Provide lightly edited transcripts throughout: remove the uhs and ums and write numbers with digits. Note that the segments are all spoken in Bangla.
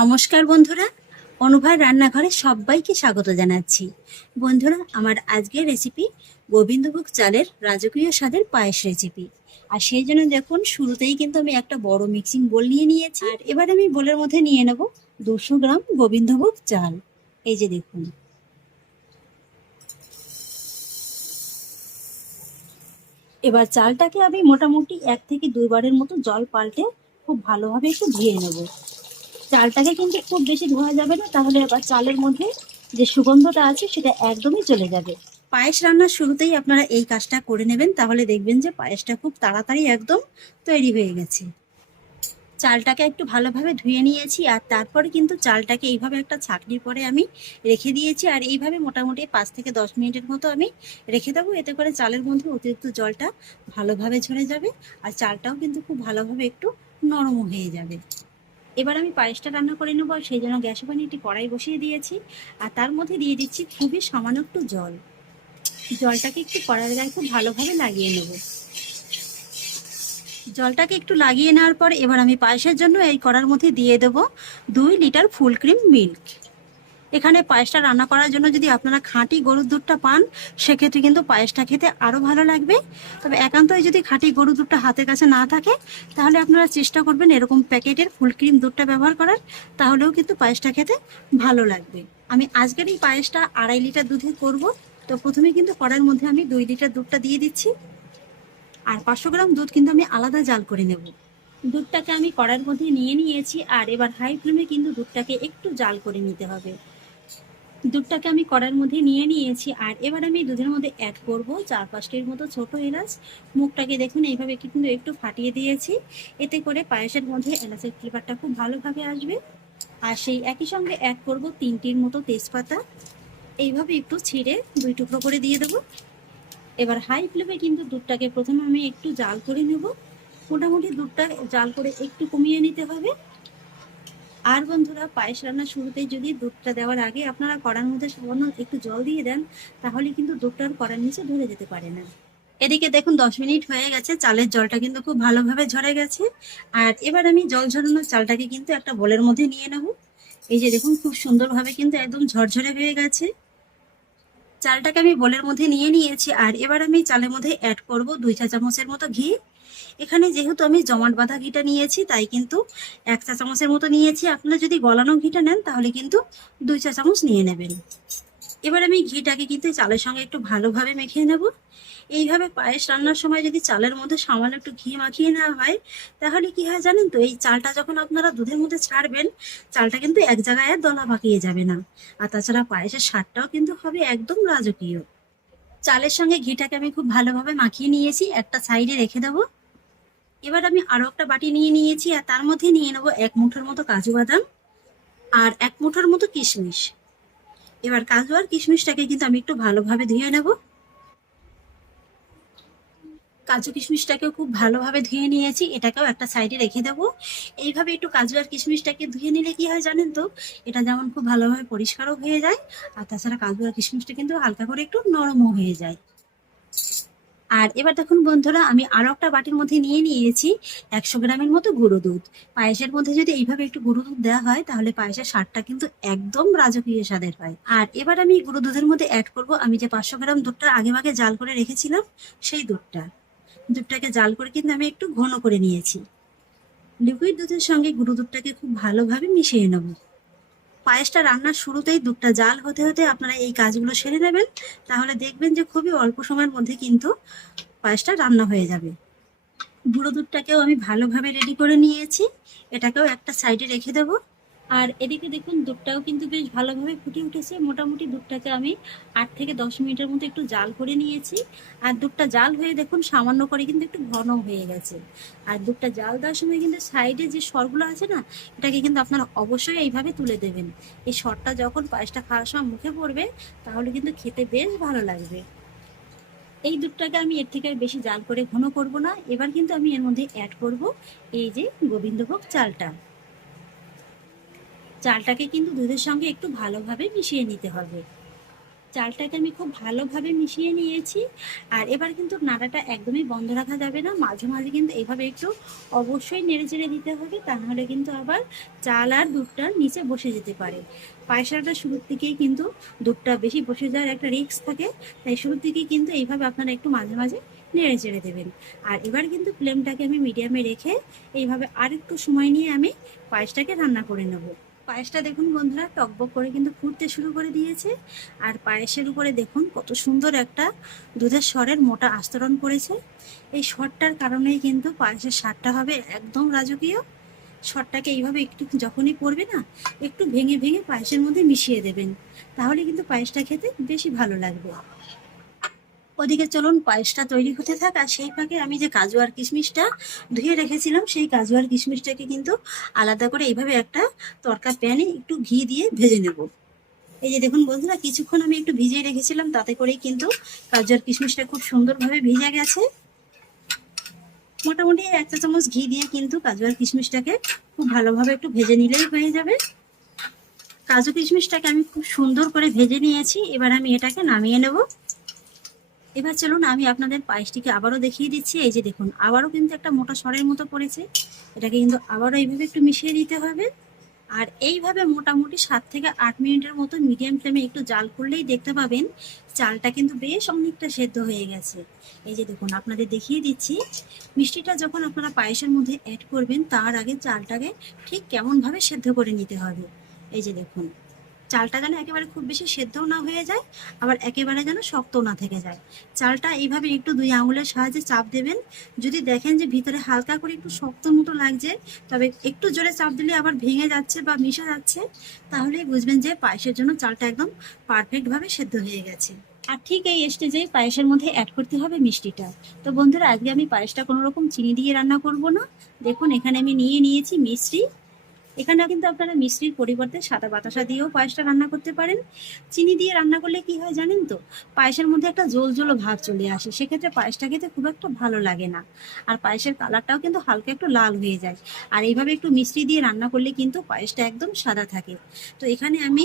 নমস্কার বন্ধুরা, অনুভয় রান্নাঘরে সবাইকে স্বাগত জানাচ্ছি। বন্ধুরা, আমার আজকের রেসিপি গোবিন্দভোগ চালের রাজকীয় স্বাদের পায়েস রেসিপি। আর সেই জন্য দেখুন, শুরুতেই কিন্তু আমি একটা বড় মিক্সিং বোল নিয়ে নিয়েছি। আর এবার আমি বোলের মধ্যে নিয়ে নেব 200 গ্রাম গোবিন্দভোগ চাল। এই যে দেখুন, এবার চালটাকে আমি মোটামুটি 1 থেকে 2 বারের মতো জল পাল্টে খুব ভালোভাবে একটু ধুয়ে নেব। চালটাকে কিন্তু খুব বেশি ধোয়া যাবে না, তাহলে আবার চালের মধ্যে যে সুগন্ধটা আছে সেটা একদমই চলে যাবে। পায়েস রান্নার শুরুতেই আপনারা এই কাজটা করে নেবেন, তাহলে দেখবেন যে পায়েসটা খুব তাড়াতাড়ি একদম তৈরি হয়ে গেছে। চালটাকে একটু ভালোভাবে ধুয়ে নিয়েছি, আর তারপরে কিন্তু চালটাকে এইভাবে একটা ছাঁকনির পরে আমি রেখে দিয়েছি। আর এইভাবে মোটামুটি 5 থেকে 10 মিনিটের মতো আমি রেখে দেবো। এতে করে চালের মধ্যে অতিরিক্ত জলটা ভালোভাবে ঝরে যাবে, আর চালটাও কিন্তু খুব ভালোভাবে একটু নরম হয়ে যাবে। এবার আমি পায়েসটা রান্না করে নেবো, সেই জন্য গ্যাসে পানি একটি কড়াই বসিয়ে দিয়েছি, আর তার মধ্যে দিয়ে দিচ্ছি খুবই সামান্য একটু জল। জলটাকে একটু কড়াইয়ের গায়ে খুব ভালোভাবে লাগিয়ে নেব। জলটাকে একটু লাগিয়ে নেওয়ার পর এবার আমি পায়েসের জন্য এই কড়ার মধ্যে দিয়ে দেব 2 লিটার ফুল ক্রিম মিল্ক। এখানে পায়েসটা রান্না করার জন্য যদি আপনারা খাঁটি গরুর দুধটা পান, সেক্ষেত্রে কিন্তু পায়েসটা খেতে আরও ভালো লাগবে। তবে একান্তই যদি খাঁটি গরুর দুধটা হাতের কাছে না থাকে, তাহলে আপনারা চেষ্টা করবেন এরকম প্যাকেটের ফুল ক্রিম দুধটা ব্যবহার করার, তাহলেও কিন্তু পায়েসটা খেতে ভালো লাগবে। আমি আজকের এই পায়েসটা 2.5 লিটার দুধে করব। তো প্রথমে কিন্তু কড়াইয়ের মধ্যে আমি 2 লিটার দুধটা দিয়ে দিচ্ছি, আর 500 গ্রাম দুধ কিন্তু আমি আলাদা জাল করে নেব। দুধটাকে আমি কড়াইয়ের মধ্যে নিয়ে নিয়েছি, আর এবার হাই ফ্লেমে কিন্তু দুধটাকে একটু জাল করে নিতে হবে। দুধটাকে আমি কড়াইয়ের মধ্যে নিয়ে নিয়েছি, আর এবার আমি দুধের মধ্যে অ্যাড করব 4-5টির মতো ছোট এলাচ। মুখটাকে দেখুন এইভাবে কিন্তু একটু ফাটিয়ে দিয়েছি, এতে করে পায়েসের মধ্যে এলাচের ফ্লেভারটা খুব ভালোভাবে আসবে। আর সেই একই সঙ্গে অ্যাড করব 3টির মতো তেজপাতা, এইভাবে একটু ছিঁড়ে 2 টুকরো করে দিয়ে দেবো। এবার হাই ফ্লেমে কিন্তু দুধটাকে প্রথমে আমি একটু জাল করে নেব। মোটামুটি দুধটা জাল করে একটু কমিয়ে নিতে হবে। আর বন্ধুরা, পায়েস রান্নার শুরুতেই যদি দুধটা দেওয়ার আগে আপনারা কড়ার মধ্যে সামান্য একটু জল দিয়ে দেন, তাহলে কিন্তু দুধটার কড়ার নিচে ধরে যেতে পারে না। এদিকে দেখুন 10 মিনিট হয়ে গেছে, চালের জলটা কিন্তু খুব ভালোভাবে ঝরে গেছে। আর এবার আমি জল ঝরানো চালটাকে কিন্তু একটা বোলের মধ্যে নিয়ে নেব। এই যে দেখুন, খুব সুন্দরভাবে কিন্তু একদম ঝরঝরে হয়ে গেছে। চালটাকে আমি বোলের মধ্যে নিয়ে নিয়েছি, আর এবার আমি চালের মধ্যে অ্যাড করব 2 চা চামচের মতো ঘি। এখানে যেহেতু আমি জমাট বাঁধা ঘিটা নিয়েছি, তাই কিন্তু 1 চা চামচের মতো নিয়েছি। আপনারা যদি গলানো ঘিটা নেন, তাহলে কিন্তু 2 চা চামচ নিয়ে নেবেন। এবার আমি ঘিটাকে কিন্তু চালের সঙ্গে একটু ভালোভাবে মেখে নেব। এইভাবে পায়েস রান্নার সময় যদি চালের মধ্যে সামান্য একটু ঘি মাখিয়ে নেওয়া হয়, তাহলে কি হয় জানেন তো, এই চালটা যখন আপনারা দুধের মধ্যে ছাড়বেন, চালটা কিন্তু এক জায়গায় আর দলা পাকিয়ে যাবে না। আর তাছাড়া পায়েসের স্বাদটাও কিন্তু হবে একদম রাজকীয়। চালের সঙ্গে ঘিটাকে আমি খুব ভালোভাবে মাখিয়ে নিয়েছি, একটা সাইডে রেখে দেবো। এবার আমি আরো একটা বাটি নিয়ে নিয়েছি, আর তার মধ্যে নিয়ে নেবো 1 মুঠোর মতো কাজু বাদাম আর 1 মুঠোর মতো কিশমিশ। এবার কাজু আর কিশমিশটাকে কিন্তু আমি একটু ভালোভাবে ধুয়ে নেব। কাজু কিশমিশটাকেও খুব ভালোভাবে ধুয়ে নিয়েছি, এটাকেও একটা সাইডে রেখে দেবো। এইভাবে একটু কাজু আর কিশমিশটাকে ধুয়ে নিলে কি হয় জানেন তো, এটা যেমন খুব ভালোভাবে পরিষ্কারও হয়ে যায়, আর তাছাড়া কাজু আর কিশমিশটা কিন্তু হালকা করে একটু নরমও হয়ে যায়। আর এবার দেখুন বন্ধুরা, আমি আরো একটা বাটির মধ্যে নিয়ে নিয়েছি 100 গ্রামের মতো গুঁড়ো দুধ। পায়েসের মধ্যে যদি এইভাবে একটু গুঁড়ো দুধ দেওয়া হয়, তাহলে পায়েসের স্বাদটা কিন্তু একদম রাজকীয় স্বাদের হয়। আর এবার আমি গুঁড়ো দুধের মধ্যে অ্যাড করব আমি যে 500 গ্রাম দুধটা আগে ভাগে জাল করে রেখেছিলাম, সেই দুধটাকে জাল করে কিন্তু আমি একটু ঘন করে নিয়েছি। লিকুইড দুধের সঙ্গে গুঁড়ো দুধটাকে খুব ভালোভাবে মিশিয়ে নেব। পায়েসটা রান্নার শুরুতেই দুধটা জাল হতে হতে আপনারা এই কাজগুলো সেরে নেবেন, তাহলে দেখবেন যে খুবই অল্প সময়ের মধ্যে কিন্তু পায়েসটা রান্না হয়ে যাবে। গুঁড়ো দুধটাকেও আমি ভালোভাবে রেডি করে নিয়েছি, এটাকেও একটা সাইডে রেখে দেবো। আর এদিকে দেখুন, দুধটাও কিন্তু বেশ ভালোভাবে ফুটে উঠেছে। মোটামুটি দুধটাকে আমি 8 থেকে 10 মিনিটের মতো একটু জাল করে নিয়েছি। আর দুধটা জাল হয়ে দেখুন সামান্য করে কিন্তু একটু ঘন হয়ে গেছে। আর দুধটা জাল দেওয়ার সময় কিন্তু সাইডে যে সরগুলো আছে না, এটাকে কিন্তু আপনারা অবশ্যই এইভাবে তুলে দেবেন। এই সরটা যখন পায়েসটা খাওয়ার সময় মুখে পড়বে, তাহলে কিন্তু খেতে বেশ ভালো লাগবে। এই দুধটাকে আমি এর থেকে আর বেশি জাল করে ঘন করব না। এবার কিন্তু আমি এর মধ্যে অ্যাড করব এই যে গোবিন্দভোগ চালটা। চালটাকে কিন্তু দুধের সঙ্গে একটু ভালোভাবে মিশিয়ে নিতে হবে। চালটাকে আমি খুব ভালোভাবে মিশিয়ে নিয়েছি। আর এবার কিন্তু নাড়াটা একদমই বন্ধ রাখা যাবে না, মাঝে মাঝে কিন্তু এইভাবে একটু অবশ্যই নেড়ে চেড়ে দিতে হবে, তা নাহলে কিন্তু আবার চাল আর দুধটার নিচে বসে যেতে পারে। পায়েসটা শুরুর দিকেই কিন্তু দুধটা বেশি বসে যাওয়ার একটা রিস্ক থাকে, তাই শুরুর দিকেই কিন্তু এইভাবে আপনারা একটু মাঝে মাঝে নেড়ে চেড়ে দেবেন। আর এবার কিন্তু ফ্লেমটাকে আমি মিডিয়ামে রেখে এইভাবে আর একটু সময় নিয়ে আমি পায়েসটাকে রান্না করে নেব। পায়েসটা দেখুন বন্ধুরা টকবক করে কিন্তু ফুটতে শুরু করে দিয়েছে। আর পায়েসের উপরে দেখুন কত সুন্দর একটা দুধের স্বরের মোটা আস্তরণ করেছে। এই স্বরটার কারণেই কিন্তু পায়েসের স্বাদটা হবে একদম রাজকীয়। স্বরটাকে এইভাবে একটু যখনই পড়বে না, একটু ভেঙে ভেঙে পায়েসের মধ্যে মিশিয়ে দেবেন, তাহলে কিন্তু পায়েসটা খেতে বেশি ভালো লাগবে। ওদিকে চলুন পায়েসটা তৈরি হতে থাক, আর সেই ফাঁকে আমি যে কাজু আর কিশমিশটা ধুয়ে রেখেছিলাম সেই কাজু আর কিশমিশটাকে কিন্তু আলাদা করে এইভাবে একটা তরকা প্যানে একটু ঘি দিয়ে ভেজে নেব। এই যে দেখুন বন্ধুরা, কিছুক্ষণ আমি একটু ভিজিয়ে রেখেছিলাম, তাতে করেই কিন্তু কাজু আর কিশমিশটা খুব সুন্দরভাবে ভিজে গেছে। মোটামুটি 1 চা চামচ ঘি দিয়ে কিন্তু কাজু আর কিশমিশটাকে খুব ভালোভাবে একটু ভেজে নিলেই হয়ে যাবে। কাজু কিশমিশটাকে আমি খুব সুন্দর করে ভেজে নিয়েছি, এবার আমি এটাকে নামিয়ে নেব। এবার চলুন আমি আপনাদের পায়েসটিকে আবারও দেখিয়ে দিচ্ছি। এই যে দেখুন আবারও কিন্তু একটা মোটা সরের মতো পড়েছে, এটাকে কিন্তু আবারও এইভাবে একটু মিশিয়ে দিতে হবে। আর এইভাবে মোটামুটি 7 থেকে 8 মিনিটের মতো মিডিয়াম ফ্লেমে একটু জাল করলেই দেখতে পাবেন চালটা কিন্তু বেশ অনেকটা সেদ্ধ হয়ে গেছে। এই যে দেখুন আপনাদের দেখিয়ে দিচ্ছি, মিষ্টিটা যখন আপনারা পায়েসের মধ্যে অ্যাড করবেন তার আগে চালটাকে ঠিক কেমনভাবে সেদ্ধ করে নিতে হবে। এই যে দেখুন চালটা যেন একেবারে খুব বেশি সেদ্ধও না হয়ে যায়, আবার একেবারে যেন শক্ত না থেকে যায়। চালটা এইভাবে একটু 2 আঙুলের সাহায্যে চাপ দেবেন। যদি দেখেন যে ভিতরে হালকা করে একটু শক্ত মতো লাগছে, তবে একটু জোরে চাপ দিলে আবার ভেঙে যাচ্ছে বা মিশে যাচ্ছে, তাহলেই বুঝবেন যে পায়েসের জন্য চালটা একদম পারফেক্টভাবে সেদ্ধ হয়ে গেছে। আর ঠিক এই স্টেজে পায়েসের মধ্যে অ্যাড করতে হবে মিষ্টিটা। তো বন্ধুরা আজকে আমি পায়েসটা কোনো রকম চিনি দিয়ে রান্না করব না। দেখুন এখানে আমি নিয়েছি মিশ্রি। এখানে কিন্তু আপনারা মিশ্রির পরিবর্তে সাদা বাতাসা দিয়েও পায়েসটা রান্না করতে পারেন। চিনি দিয়ে রান্না করলে কি হয় জানেন তো, পায়েসের মধ্যে একটা জোল জোলো ভাব চলে আসে, সেক্ষেত্রে পায়েসটা খেতে খুব একটা ভালো লাগে না। আর পায়েসের কালারটাও কিন্তু হালকা একটু লাল হয়ে যায়। আর এইভাবে একটু মিশ্রি দিয়ে রান্না করলে কিন্তু পায়েসটা একদম সাদা থাকে। তো এখানে আমি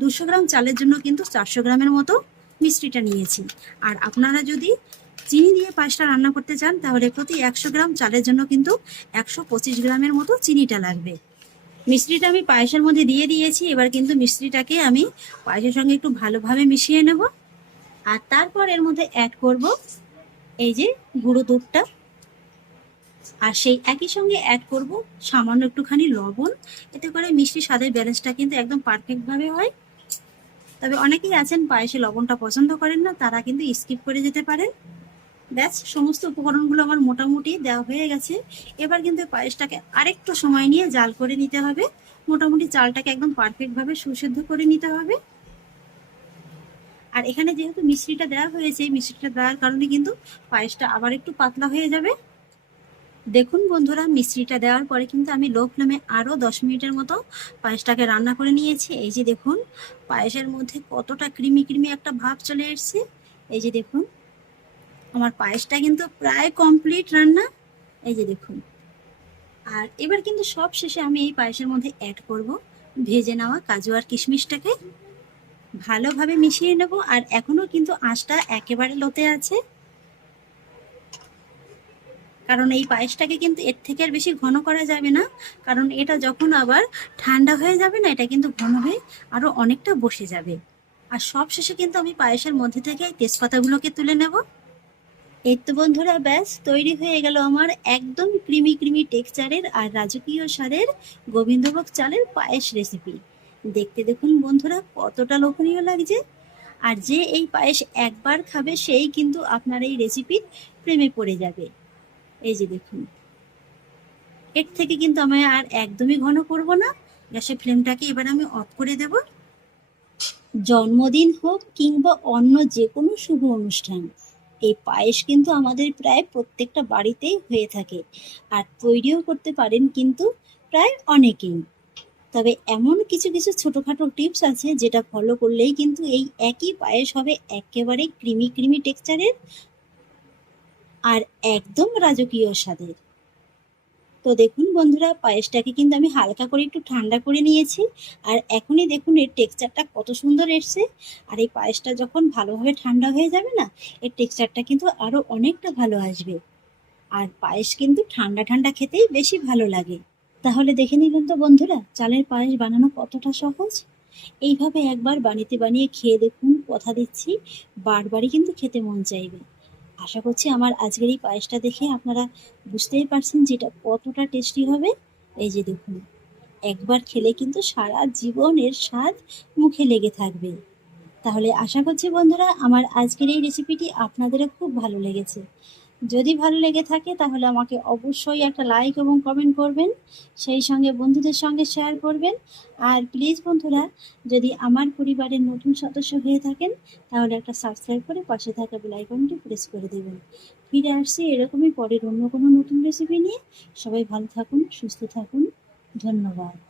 200 গ্রাম চালের জন্য কিন্তু 400 গ্রামের মতো মিশ্রিটা নিয়েছি। আর আপনারা যদি চিনি দিয়ে পায়েসটা রান্না করতে চান তাহলে প্রতি 100 গ্রাম চালের জন্য কিন্তু 125 গ্রামের মতো চিনিটা লাগবে। মিশ্রিটা আমি পায়েসের মধ্যে দিয়ে দিয়েছি, এবার কিন্তু মিশ্রিটাকে আমি পায়েসের সঙ্গে একটু ভালোভাবে মিশিয়ে নেব। আর তারপর এর মধ্যে অ্যাড করব এই যে গুঁড়ো দুধটা, আর সেই একই সঙ্গে অ্যাড করব সামান্য একটুখানি লবণ। এতে করে মিষ্টি স্বাদের ব্যালেন্সটা কিন্তু একদম পারফেক্টভাবে হয়। তবে অনেকেই আছেন পায়েসে লবণটা পছন্দ করেন না, তারা কিন্তু স্কিপ করে যেতে পারেন। ব্যাস সমস্ত উপকরণগুলো আমার মোটামুটি দেওয়া হয়ে গেছে। এবার কিন্তু পায়েসটাকে আরেকটু সময় নিয়ে জাল করে নিতে হবে। মোটামুটি চালটাকে একদম পারফেক্টভাবে সুসেদ্ধ করে নিতে হবে। আর এখানে যেহেতু মিশ্রিটা দেওয়া হয়েছে, মিশ্রিটা দেওয়ার কারণে কিন্তু পায়েসটা আবার একটু পাতলা হয়ে যাবে। দেখুন বন্ধুরা, মিশ্রিটা দেওয়ার পরে কিন্তু আমি লো ফ্লেমে আরও 10 মিনিটের মতো পায়েসটাকে রান্না করে নিয়েছি। এই যে দেখুন পায়েসের মধ্যে কতটা ক্রিমি ক্রিমি একটা ভাব চলে এসছে। এই যে দেখুন আমার পায়েসটা কিন্তু প্রায় কমপ্লিট রান্না। এই যে দেখুন, আর এবার কিন্তু সব শেষে আমি এই পায়েসের মধ্যে অ্যাড করব ভেজে নেওয়া কাজু আর কিশমিশটাকে ভালোভাবে মিশিয়ে নেব। আর এখনো কিন্তু আঁচটা একেবারে লোতে আছে, কারণ এই পায়েসটাকে কিন্তু এর থেকে আর বেশি ঘন করা যাবে না, কারণ এটা যখন আবার ঠান্ডা হয়ে যাবে না, এটা কিন্তু ঘন হয়ে আরো অনেকটা বসে যাবে। আর সব শেষে কিন্তু আমি পায়েসের মধ্যে থেকে এই তেজপাতাগুলোকে তুলে নেব। এই তো বন্ধুরা, ব্যাস তৈরি হয়ে গেল আমার একদম ক্রিমি ক্রিমি টেক্সচারের আর রাজকীয় স্বাদের গোবিন্দভোগ চালের পায়েস রেসিপি। দেখতে দেখুন বন্ধুরা কতটা লোভনীয় লাগছে। আর যে এই পায়েস একবার খাবে সেই কিন্তু আপনার এই রেসিপির প্রেমে পড়ে যাবে। এই যে দেখুন, এর থেকে কিন্তু আমি আর একদমই ঘন করব না। গ্যাসের ফ্লেমটাকে এবার আমি অফ করে দেব। জন্মদিন হোক কিংবা অন্য যে কোনো শুভ অনুষ্ঠান, এই পায়েস কিন্তু আমাদের প্রায় প্রত্যেকটা বাড়িতেই হয়ে থাকে, আর তৈরিও করতে পারেন কিন্তু প্রায় অনেকেই। তবে এমন কিছু কিছু ছোটোখাটো টিপস আছে যেটা ফলো করলেই কিন্তু এই একই পায়েস হবে একেবারে ক্রিমি ক্রিমি টেক্সচারের আর একদম রাজকীয় স্বাদের। তো দেখুন বন্ধুরা, পায়েসটাকে কিন্তু আমি হালকা করে একটু ঠান্ডা করে নিয়েছি। আর এখনই দেখুন এর টেক্সচারটা কত সুন্দর এসছে। আর এই পায়েসটা যখন ভালোভাবে ঠান্ডা হয়ে যাবে না, এর টেক্সচারটা কিন্তু আরো অনেকটা ভালো আসবে। আর পায়েস কিন্তু ঠান্ডা ঠান্ডা খেতেই বেশি ভালো লাগে। তাহলে দেখে নিলেন তো বন্ধুরা, চালের পায়েস বানানো কতটা সহজ। এইভাবে একবার বাড়িতে বানিয়ে খেয়ে দেখুন, কথা দিচ্ছি বারবারই কিন্তু খেতে মন চাইবে। আশা করছি আমার আজকের এই পায়েসটা দেখে আপনারা বুঝতেই পারছেন যে এটা কতটা টেস্টি হবে। এই যে দেখুন, একবার খেলে কিন্তু সারা জীবন এর স্বাদ মুখে লেগে থাকবে। তাহলে আশা করছি বন্ধুরা, আমার আজকের এই রেসিপিটি আপনাদেরও খুব ভালো লেগেছে। যদি ভালো লেগে থাকে তাহলে আমাকে অবশ্যই একটা লাইক এবং কমেন্ট করবেন, সেই সঙ্গে বন্ধুদের সঙ্গে শেয়ার করবেন। আর প্লিজ বন্ধুরা, যদি আমার পরিবারের নতুন সদস্য হয়ে থাকেন তাহলে একটা সাবস্ক্রাইব করে পাশে থাকা বেল আইকনটি প্রেস করে দেবেন। ফিরে আসছি এরকমই পরের অন্য কোনো নতুন রেসিপি নিয়ে। সবাই ভালো থাকুন, সুস্থ থাকুন। ধন্যবাদ।